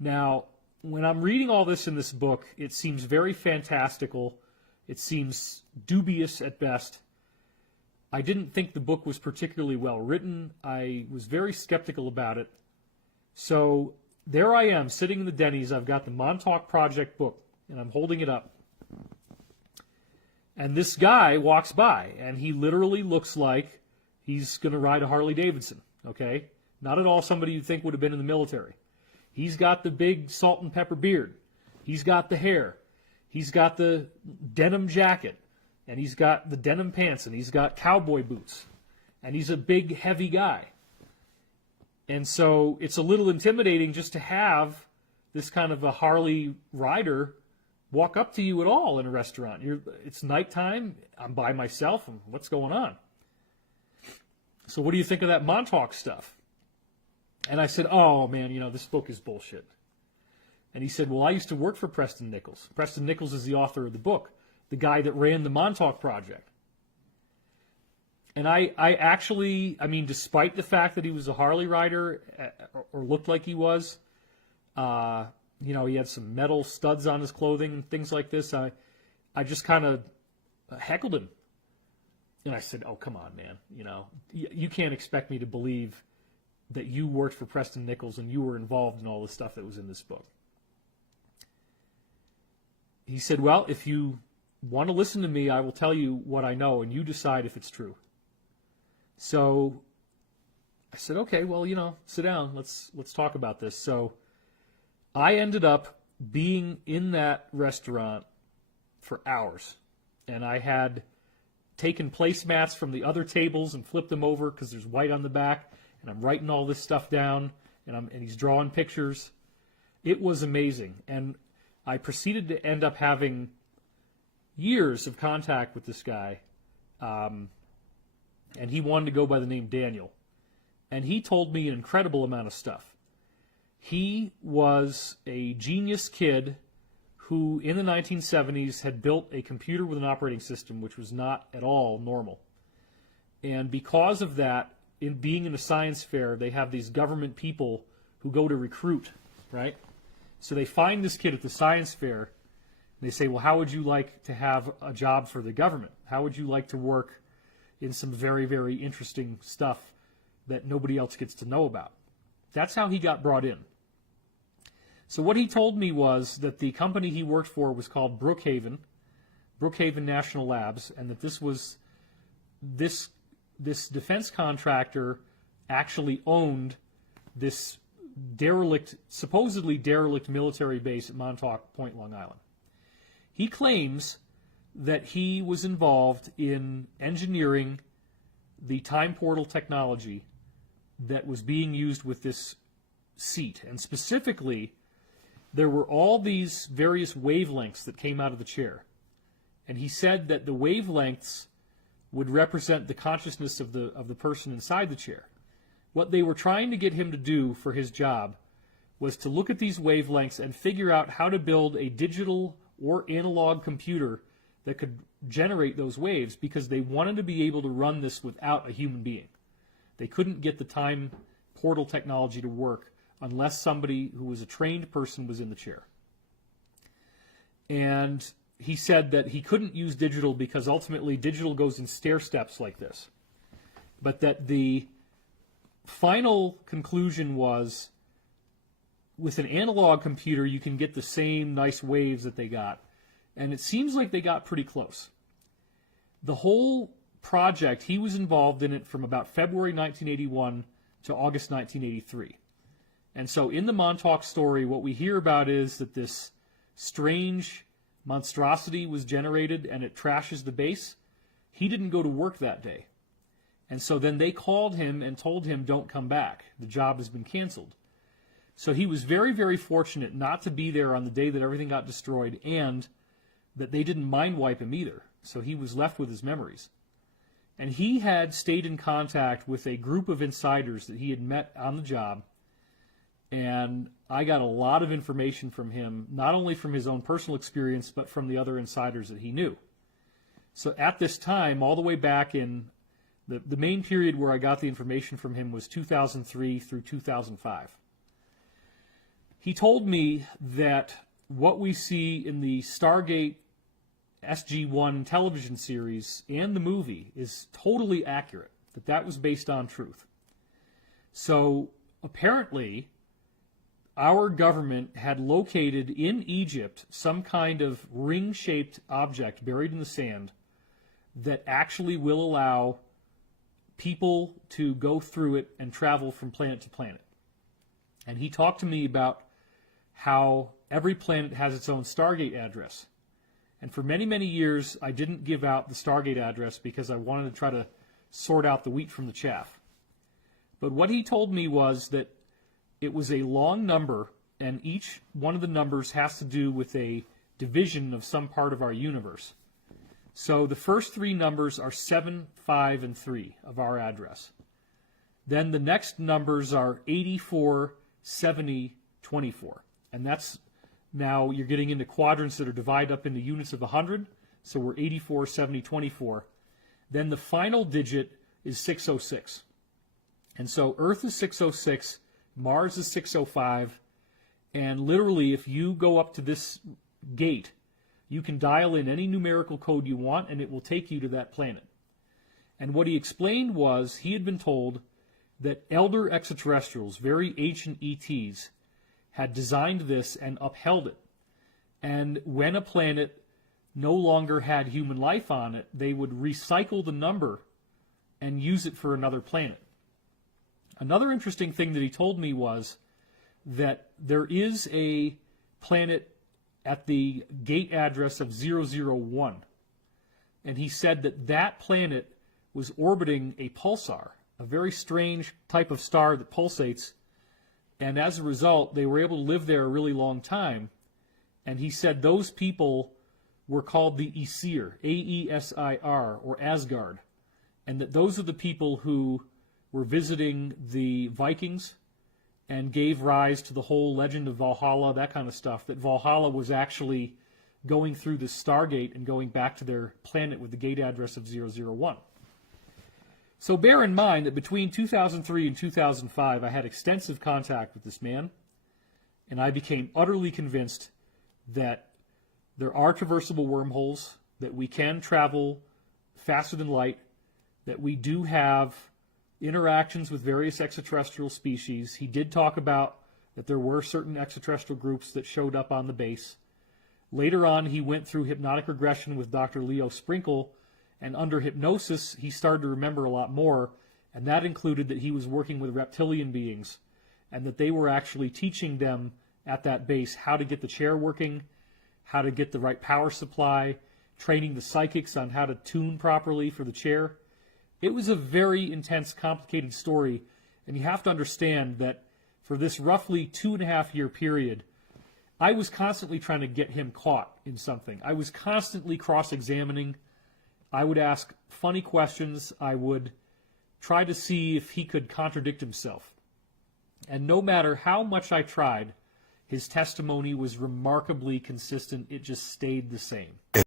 Now, when I'm reading all this in this book, it seems very fantastical. It seems dubious at best. I didn't think the book was particularly well written. I was very skeptical about it. So there I am, sitting in the Denny's. I've got the Montauk Project book, and I'm holding it up. And this guy walks by, and he literally looks like he's going to ride a Harley Davidson, okay? Not at all somebody you'd think would have been in the military. He's got the big salt and pepper beard. He's got the hair. He's got the denim jacket. And he's got the denim pants. And he's got cowboy boots. And he's a big, heavy guy. And so it's a little intimidating just to have this kind of a Harley rider walk up to you at all in a restaurant. It's nighttime. I'm by myself. And what's going on? So what do you think of that Montauk stuff? And I said, oh, man, this book is bullshit. And he said, well, I used to work for Preston Nichols. Preston Nichols is the author of the book, the guy that ran the Montauk Project. And I actually, despite the fact that he was a Harley rider, or looked like he was, he had some metal studs on his clothing and things like this, I just kind of heckled him. And I said, oh, come on, man. You can't expect me to believe that you worked for Preston Nichols and you were involved in all the stuff that was in this book. He said, well, if you want to listen to me, I will tell you what I know, and you decide if it's true. So I said, okay, well, sit down. Let's talk about this. So I ended up being in that restaurant for hours, and I had taken placemats from the other tables and flipped them over because there's white on the back. And I'm writing all this stuff down, and he's drawing pictures. It was amazing. And I proceeded to end up having years of contact with this guy. And he wanted to go by the name Daniel. And he told me an incredible amount of stuff. He was a genius kid who, in the 1970s, had built a computer with an operating system which was not at all normal. And because of that, in being in a science fair, they have these government people who go to recruit, right? So they find this kid at the science fair, and they say, well, how would you like to have a job for the government? How would you like to work in some very, very interesting stuff that nobody else gets to know about? That's how he got brought in. So what he told me was that the company he worked for was called Brookhaven National Labs, and that this defense contractor actually owned this supposedly derelict military base at Montauk Point, Long Island. He claims that he was involved in engineering the time portal technology that was being used with this seat. And specifically, there were all these various wavelengths that came out of the chair. And he said that the wavelengths would represent the consciousness of the person inside the chair. What they were trying to get him to do for his job was to look at these wavelengths and figure out how to build a digital or analog computer that could generate those waves, because they wanted to be able to run this without a human being. They couldn't get the time portal technology to work unless somebody who was a trained person was in the chair. And he said that he couldn't use digital because ultimately digital goes in stair steps like this. But that the final conclusion was, with an analog computer, you can get the same nice waves that they got. And it seems like they got pretty close. The whole project, he was involved in it from about February 1981 to August 1983. And so in the Montauk story, what we hear about is that this strange monstrosity was generated and it trashes the base. He didn't go to work that day. And so then they called him and told him, don't come back. The job has been canceled. So he was very, very fortunate not to be there on the day that everything got destroyed, and that they didn't mind wipe him either. So he was left with his memories. And he had stayed in contact with a group of insiders that he had met on the job. And I got a lot of information from him, not only from his own personal experience, but from the other insiders that he knew. So at this time, all the way back in the main period where I got the information from him was 2003 through 2005. He told me that what we see in the Stargate SG-1 television series and the movie is totally accurate, that was based on truth. So apparently, our government had located in Egypt some kind of ring-shaped object buried in the sand that actually will allow people to go through it and travel from planet to planet. And he talked to me about how every planet has its own Stargate address. And for many, many years, I didn't give out the Stargate address because I wanted to try to sort out the wheat from the chaff. But what he told me was that it was a long number, and each one of the numbers has to do with a division of some part of our universe. So the first three numbers are 7, 5, and 3 of our address. Then the next numbers are 84, 70, 24. And that's now you're getting into quadrants that are divided up into units of 100. So we're 84, 70, 24. Then the final digit is 606. And so Earth is 606, Mars is 605, and literally if you go up to this gate, you can dial in any numerical code you want and it will take you to that planet. And what he explained was he had been told that elder extraterrestrials, very ancient ETs, had designed this and upheld it. And when a planet no longer had human life on it, they would recycle the number and use it for another planet. Another interesting thing that he told me was that there is a planet at the gate address of 001. And he said that that planet was orbiting a pulsar, a very strange type of star that pulsates. And as a result, they were able to live there a really long time. And he said those people were called the Aesir, A-E-S-I-R, or Asgard. And that those are the people who were visiting the Vikings and gave rise to the whole legend of Valhalla, that kind of stuff, that Valhalla was actually going through the Stargate and going back to their planet with the gate address of 001. So bear in mind that between 2003 and 2005, I had extensive contact with this man, and I became utterly convinced that there are traversable wormholes, that we can travel faster than light, that we do have interactions with various extraterrestrial species. He did talk about that there were certain extraterrestrial groups that showed up on the base. Later on, he went through hypnotic regression with Dr. Leo Sprinkle, and under hypnosis, he started to remember a lot more, and that included that he was working with reptilian beings, and that they were actually teaching them at that base how to get the chair working, how to get the right power supply, training the psychics on how to tune properly for the chair. It was a very intense, complicated story, and you have to understand that for this roughly 2.5-year period, I was constantly trying to get him caught in something. I was constantly cross-examining. I would ask funny questions. I would try to see if he could contradict himself. And no matter how much I tried, his testimony was remarkably consistent. It just stayed the same.